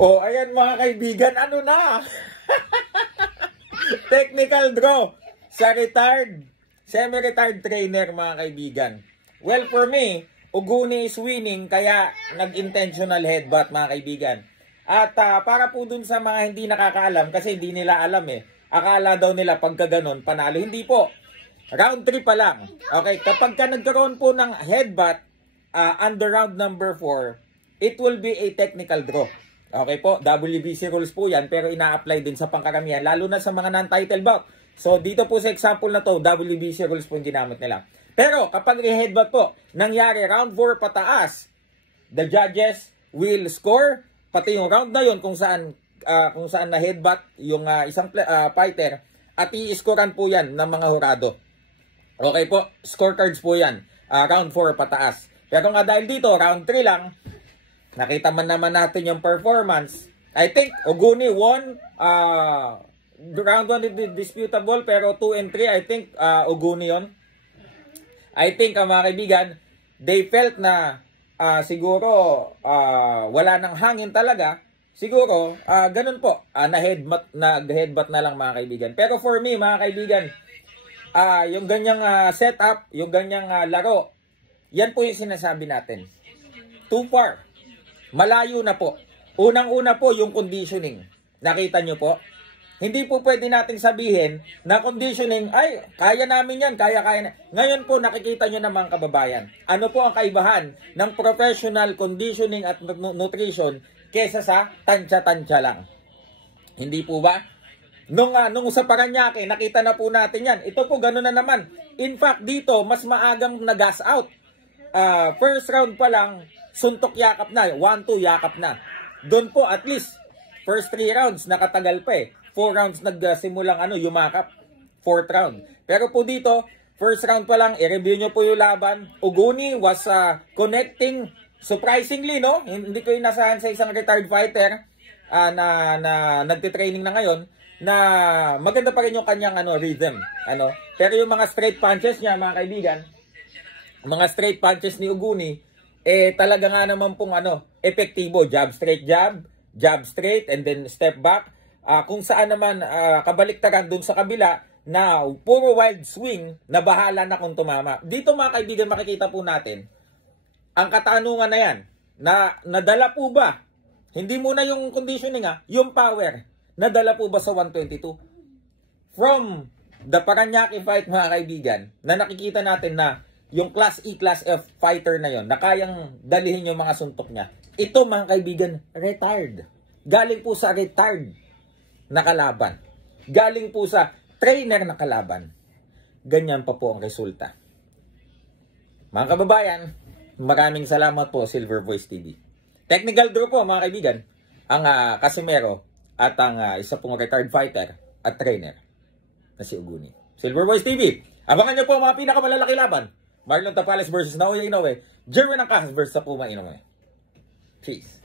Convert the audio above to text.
O, ayan mga kaibigan, ano na? Technical draw sa retired, semi-retired trainer mga kaibigan. Well, for me, Uguni is winning kaya nag-intentional headbutt mga kaibigan. At para po dun sa mga hindi nakakaalam, kasi hindi nila alam eh. Akala daw nila pagka ganon, panalo. Hindi po. Round 3 pa lang. Okay, kapag ka nagkaroon po ng headbutt under round number 4, it will be a technical draw. Okay po, WBC rules po yan, pero ina-apply din sa pangkaramihan, lalo na sa mga non-title bout. So, dito po sa example na to, WBC rules po yung ginamit nila. Pero, kapag i-headbutt po, nangyari round 4 pataas, the judges will score, pati yung round na yun kung saan na headbutt yung isang fighter, at i-scorean po yan ng mga hurado. Okay po, scorecards po yan, round 4 pataas. Pero nga dahil dito, round 3 lang, nakita man naman natin yung performance. I think Uguni won. Round 1 is disputable, pero 2 and 3, I think Uguni yon. I think mga kaibigan, they felt na siguro wala nang hangin talaga. Siguro, ganun po, nag-headbutt na lang mga kaibigan. Pero for me mga kaibigan, yung ganyang setup, yung ganyang laro, yan po yung sinasabi natin. Too far. Malayo na po. Unang-una po yung conditioning. Nakita nyo po? Hindi po pwede natin sabihin na conditioning, ay, kaya namin yan, kaya na. Ngayon po nakikita nyo naman kababayan. Ano po ang kaibahan ng professional conditioning at nutrition kesa sa tansya-tansya lang? Hindi po ba? Nung sa Paranaque, nakita na po natin yan. Ito po, gano'n na naman. In fact, dito, mas maagang na-gas out. First round pa lang, suntok yakap na. 1-2 yakap na. Doon po, at least, first 3 rounds, nakatagal pa eh. 4 rounds nagsimulang yumakap. 4th round. Pero po dito, first round pa lang, i-review nyo po yung laban. Uguni was connecting, surprisingly, no? Hindi ko inasahan sa isang retired fighter na nagtitraining na ngayon, na maganda pa rin yung kanyang rhythm. Pero yung mga straight punches niya, mga kaibigan, mga straight punches ni Uguni, talaga nga naman pong epektibo. Jab straight, jab straight, and then step back. Kung saan naman kabaliktaran dun sa kabila na puro wild swing na bahala na kung tumama. Dito mga kaibigan, makikita po natin ang katanungan na yan, na nadala po ba, hindi muna yung conditioning yung power, nadala po ba sa 122? From the Paranaque fight mga kaibigan, na nakikita natin na yung Class E, Class F fighter na yon, na kayang dalihin yung mga suntok niya. Ito mga kaibigan, retired. Galing po sa retired na kalaban. Galing po sa trainer na kalaban. Ganyan pa po ang resulta. Mga kababayan, maraming salamat po, Silver Voice TV. Technical draw po mga kaibigan, ang Casimero at ang isa pong retired fighter at trainer na si Uguni. Silver Voice TV, abangan nyo po ang mga pinakamalalaki laban. Marlon Tapales versus Naoya Inoue. Jerwin Angkas versus Puma Inoue. Peace.